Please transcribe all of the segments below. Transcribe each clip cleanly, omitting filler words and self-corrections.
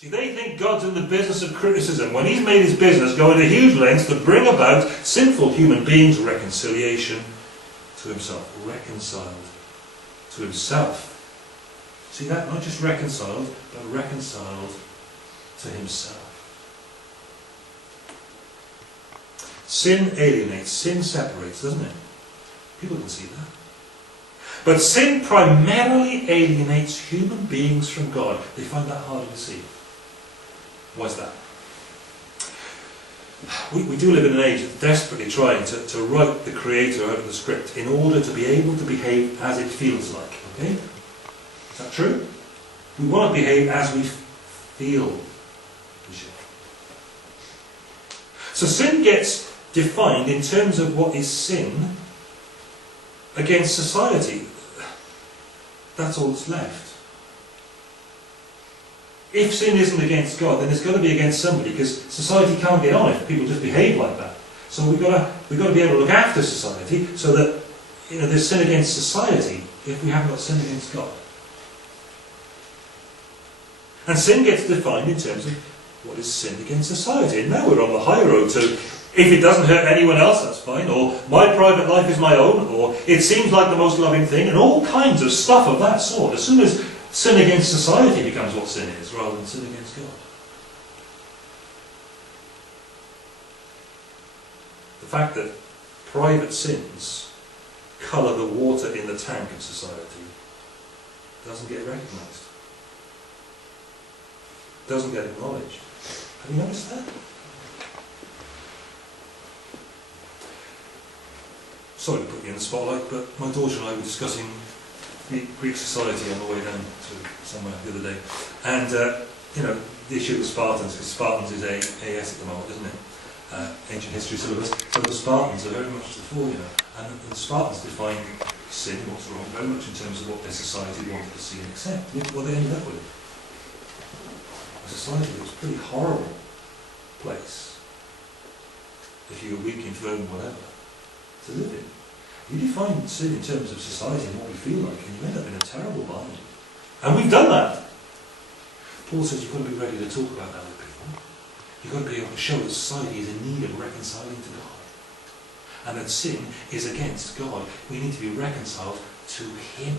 See, they think God's in the business of criticism when He's made His business going to huge lengths to bring about sinful human beings' reconciliation to Himself. Reconciled to Himself. See that? Not just reconciled, but reconciled to Himself. Sin alienates, sin separates, doesn't it? People can see that. But sin primarily alienates human beings from God. They find that harder to see. Why is that? We do live in an age that's desperately trying to write the Creator out of the script in order to be able to behave as it feels like. Okay? Is that true? We want to behave as we feel we should. So sin gets defined in terms of what is sin against society. That's all that's left. If sin isn't against God, then it's got to be against somebody, because society can't get on if people just behave like that. So we've got to be able to look after society so that there's sin against society if we haven't got sin against God. And sin gets defined in terms of what is sin against society. And now we're on the high road to, if it doesn't hurt anyone else, that's fine, or my private life is my own, or it seems like the most loving thing, and all kinds of stuff of that sort. As soon as sin against society becomes what sin is, rather than sin against God. The fact that private sins colour the water in the tank of society doesn't get recognised. Doesn't get acknowledged. Have you noticed that? Sorry to put you in the spotlight, but my daughter and I were discussing Greek society on the way down to somewhere the other day. And, the issue of the Spartans, because Spartans is AS at the moment, isn't it? Ancient history syllabus. So the Spartans are very much to the fore, And the Spartans defined sin, what's wrong, very much in terms of what their society wanted to see and accept. Look what they ended up with. A society that was a pretty horrible place, if you were weak, infirm, whatever, to live in. You define sin in terms of society and what we feel like, and you end up in a terrible bind. And we've done that. Paul says you've got to be ready to talk about that with people. You've got to be able to show that society is in need of reconciling to God. And that sin is against God. We need to be reconciled to Him,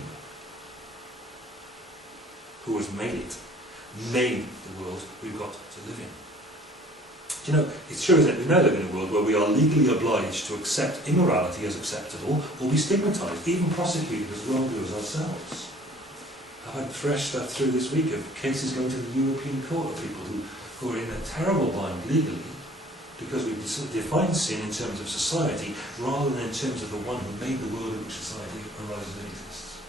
who has made the world we've got to live in. It's true, isn't it? We now live in a world where we are legally obliged to accept immorality as acceptable or be stigmatised, even prosecuted as wrongdoers ourselves. I've had fresh stuff through this week of cases going to the European Court of people who are in a terrible bind legally because we've defined sin in terms of society rather than in terms of the one who made the world in which society arises and exists.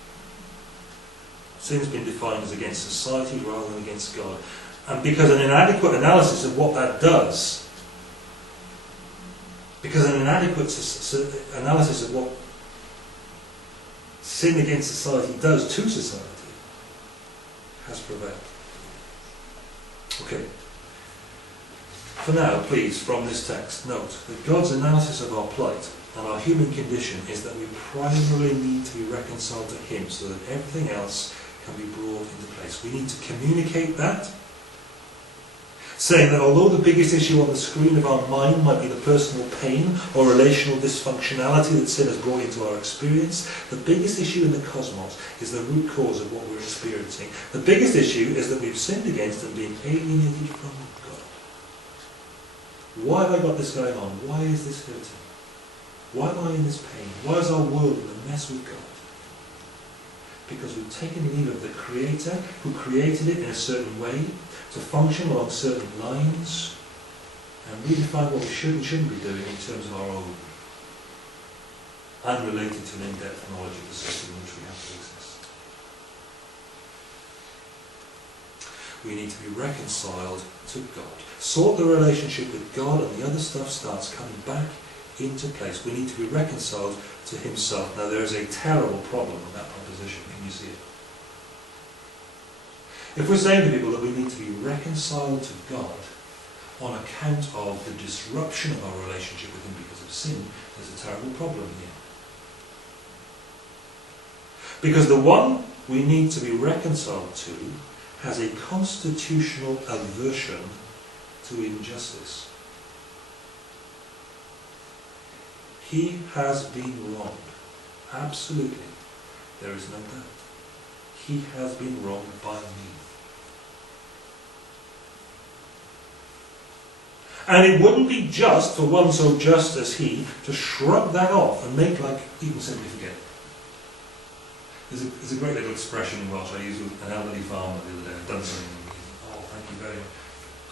Sin's been defined as against society rather than against God. And because an inadequate analysis of what that does, analysis of what sin against society does to society, has prevailed. Okay. For now, please, from this text, note that God's analysis of our plight and our human condition is that we primarily need to be reconciled to Him so that everything else can be brought into place. We need to communicate that, saying that although the biggest issue on the screen of our mind might be the personal pain or relational dysfunctionality that sin has brought into our experience, the biggest issue in the cosmos is the root cause of what we're experiencing. The biggest issue is that we've sinned against and been alienated from God. Why have I got this going on? Why is this hurting? Why am I in this pain? Why is our world in a mess with God? Because we've taken leave of the Creator who created it in a certain way, to function along certain lines, and redefine what we should and shouldn't be doing in terms of our own, unrelated to an in-depth knowledge of the system in which we have to exist. We need to be reconciled to God. Sort the relationship with God and the other stuff starts coming back into place. We need to be reconciled to Himself. Now there is a terrible problem with that proposition. Can you see it? If we're saying to people that we need to be reconciled to God on account of the disruption of our relationship with Him because of sin, there's a terrible problem here. Because the one we need to be reconciled to has a constitutional aversion to injustice. He has been wronged. Absolutely. There is no doubt. He has been wronged by me. And it wouldn't be just for one so just as he to shrug that off and make like he can simply forget. There's a great little expression in Welsh I used with an elderly farmer the other day. I've done something and he, oh, thank you very much.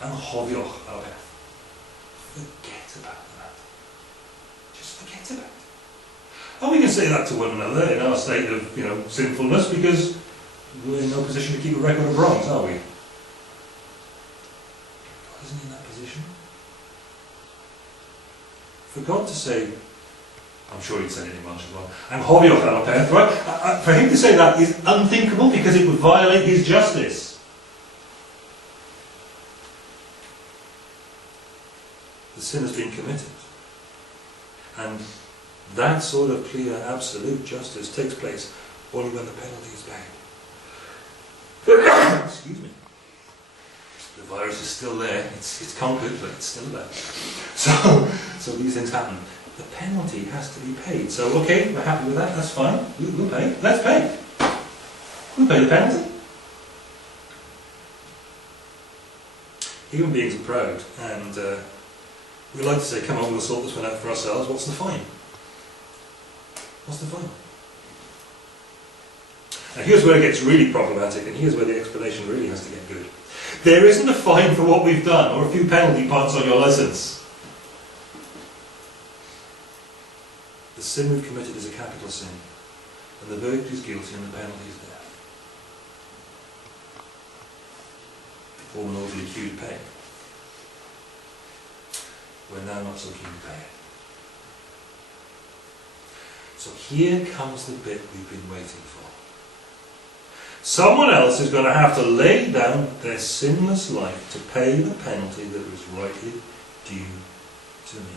Anghofioch ar beth. Forget about that. Just forget about it. And we can say that to one another in our state of, sinfulness, because we're in no position to keep a record of wrongs, are we? God isn't in that position. For God to say, I'm sure he'd said it in Welsh as well, Anghofioch ar beth, right? For him to say that is unthinkable because it would violate his justice. The sin has been committed. And that sort of clear, absolute justice takes place only when the penalty is paid. Excuse me. The virus is still there. It's conquered, but it's still there. So these things happen. The penalty has to be paid. So, okay, we're happy with that. That's fine. We'll pay. Let's pay. We'll pay the penalty. Human beings are proud, and we like to say, come on, we'll sort this one out for ourselves. What's the fine? What's the fine? Now here's where it gets really problematic, and here's where the explanation really has to get good. There isn't a fine for what we've done, or a few penalty points on your licence. The sin we've committed is a capital sin, and the verdict is guilty and the penalty is death. Or an orderly queue to pay. We're now not so keen to pay it. So here comes the bit we've been waiting for. Someone else is going to have to lay down their sinless life to pay the penalty that was rightly due to me.